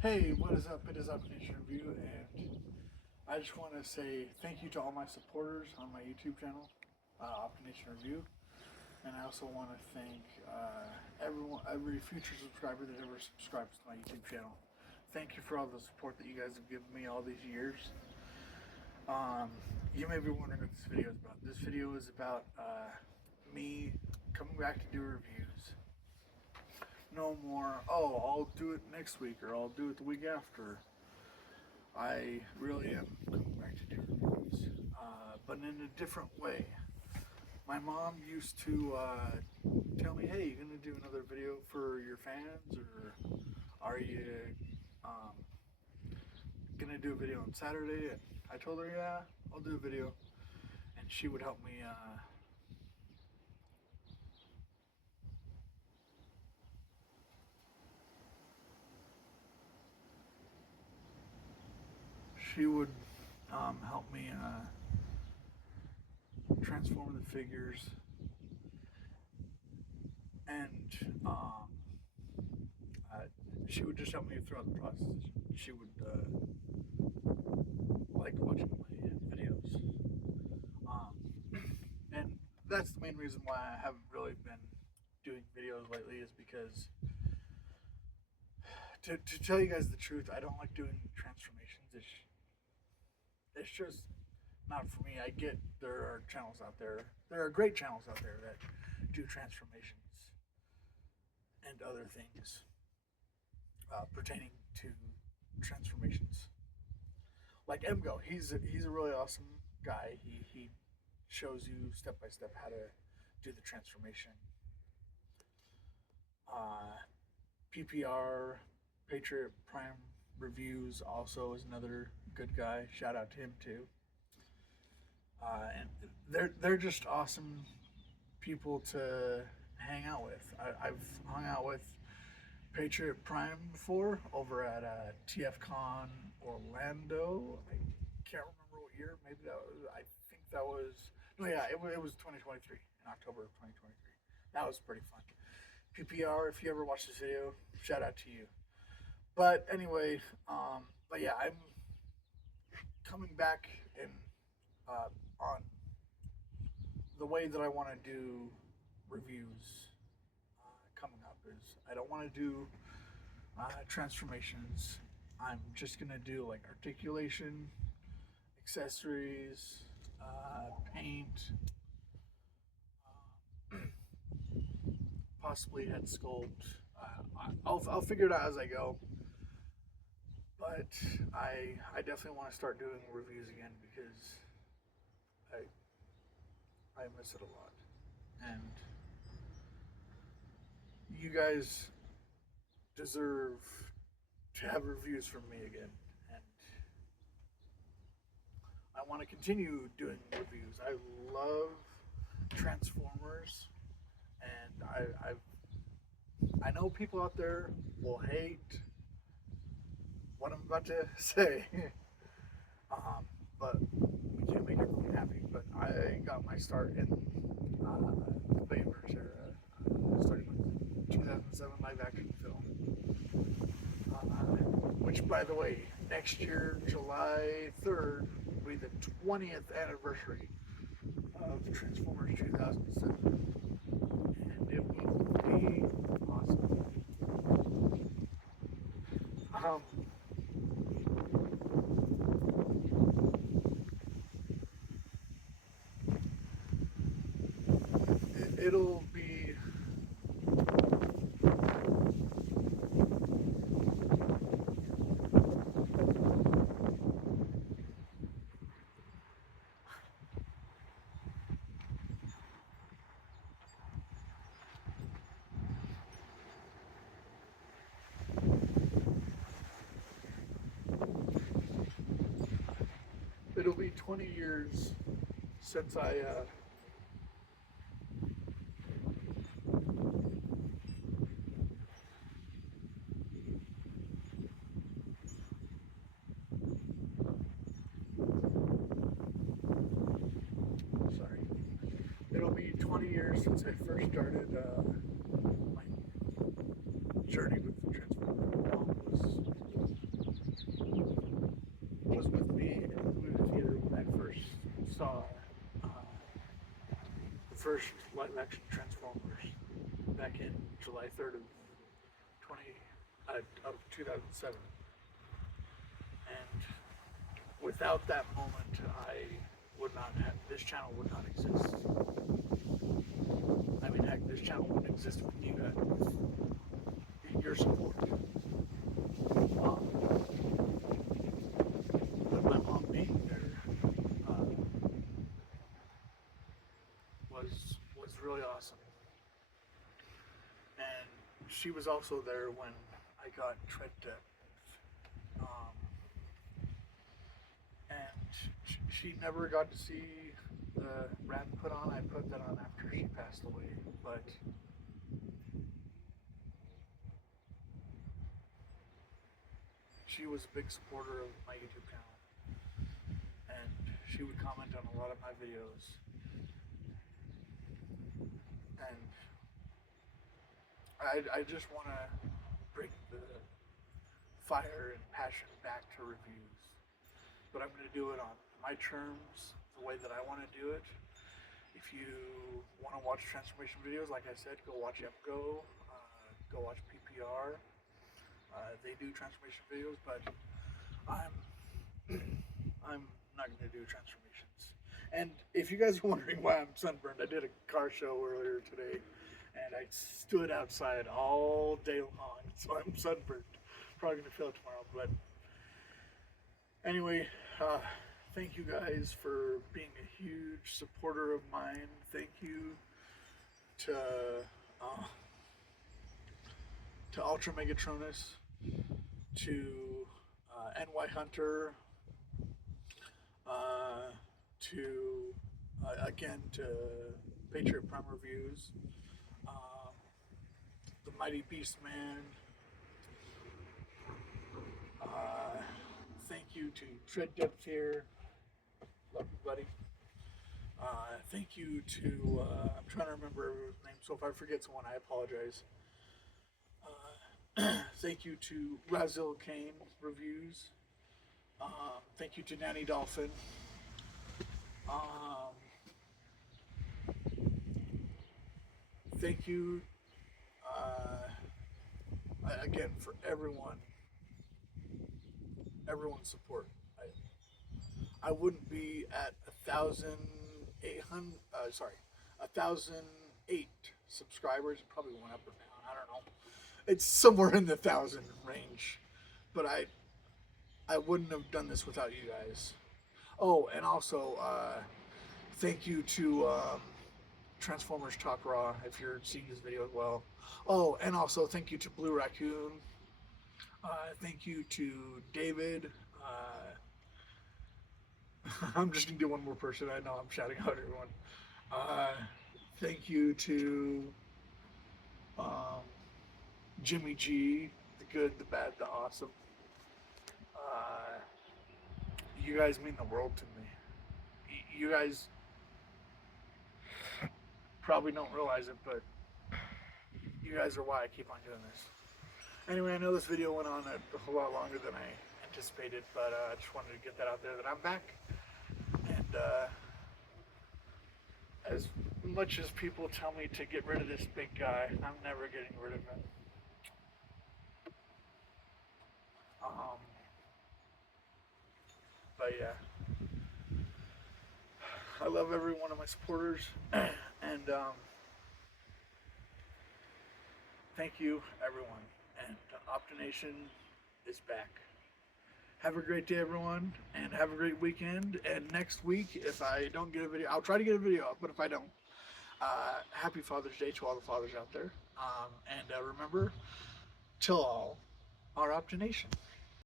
Hey, what is up? It is OptiNation Review, and I just want to say thank you to all my supporters on my YouTube channel, OptiNation Review, and I also want to thank everyone, every future subscriber that ever subscribes to my YouTube channel. Thank you for all the support that you guys have given me all these years. You may be wondering what this video is about. This video is about me coming back to do reviews. No more, oh, I'll do it next week or I'll do it the week after. I really am coming back to do reviews, but in a different way. My mom used to tell me, hey, you gonna do another video for your fans, or are you um, gonna do a video on Saturday? And I told her, yeah, I'll do a video. And she would help me help me transform the figures, and uh, she would just help me throughout the process. She would like watching my videos, um, and that's the main reason why I haven't really been doing videos lately, is because to tell you guys the truth, I don't like doing transformations. It's just not for me. I get there are channels out there. There are great channels out there that do transformations and other things pertaining to transformations. Like MGO, he's a really awesome guy. He shows you step by step how to do the transformation. PPR, Patriot Prime Reviews, also is another good guy. Shout out to him too. And they're just awesome people to hang out with. I've hung out with Patriot Prime before over at TFCon Orlando. I can't remember what year. Maybe that was. I think that was. No, yeah, it was 2023, in October of 2023. That was pretty fun. PPR, if you ever watch this video, shout out to you. But anyway, but yeah, I'm coming back in on the way that I want to do reviews coming up. Is I don't want to do transformations. I'm just gonna do like articulation, accessories, paint, possibly head sculpt. I'll figure it out as I go. But I definitely want to start doing reviews again, because I miss it a lot. And you guys deserve to have reviews from me again. And I want to continue doing reviews. I love Transformers, and I know people out there will hate what I'm about to say, but we can't make everyone happy. But I got my start in the Bayverse era, starting with 2007 live action film, which, by the way, next year, July 3rd, will be the 20th anniversary of Transformers 2007, and it will be awesome. It'll be it'll be 20 years since sorry. It'll be 20 years since I first started my journey with the Transformers. My mom was first live action Transformers back in July 3rd of 2007. And without that moment, this channel would not exist. I mean, heck, this channel wouldn't exist with you guys, with your support. But my mom being there was really awesome. And she was also there when I got tread depth. And she never got to see the wrap put on. I put that on after she passed away, but she was a big supporter of my YouTube channel, and she would comment on a lot of my videos. And I just want to bring the fire and passion back to reviews, but I'm going to do it on my terms, the way that I want to do it. If you want to watch transformation videos, like I said, go watch EPGO, go watch PPR. They do transformation videos, but I'm not going to do transformations. And if you guys are wondering why I'm sunburned, I did a car show earlier today, and I stood outside all day long, so I'm sunburned. Probably going to feel it tomorrow, but anyway, thank you guys for being a huge supporter of mine. Thank you to Ultra Megatronus, to NY Hunter, again to Patriot Prime Reviews, the Mighty Beast Man. Thank you to Tread Depth here. Love you, buddy. Thank you to, I'm trying to remember everyone's name, so if I forget someone, I apologize. Thank you to Razil Kane Reviews. Thank you to Nanny Dolphin. Thank you again for everyone's support. I wouldn't be at 1,008 subscribers. It probably went up or down. I don't know. It's somewhere in the 1,000 range, but I wouldn't have done this without you guys. Oh, and also thank you to Transformers Talk Raw if you're seeing this video as well. Oh, and also thank you to Blue Raccoon. Thank you to David. I'm just gonna do one more person. I know I'm shouting out everyone. Thank you to Jimmy G, the good, the bad, the awesome. You guys mean the world to me. You guys probably don't realize it, but you guys are why I keep on doing this. Anyway, I know this video went on a whole lot longer than I anticipated, but I just wanted to get that out there that I'm back. And as much as people tell me to get rid of this big guy, I'm never getting rid of him. But yeah, I love every one of my supporters, and thank you everyone, and OptiNation is back. Have a great day everyone, and have a great weekend, and next week, if I don't get a video, I'll try to get a video up, but if I don't, happy Father's Day to all the fathers out there, and remember, till all are OptiNation.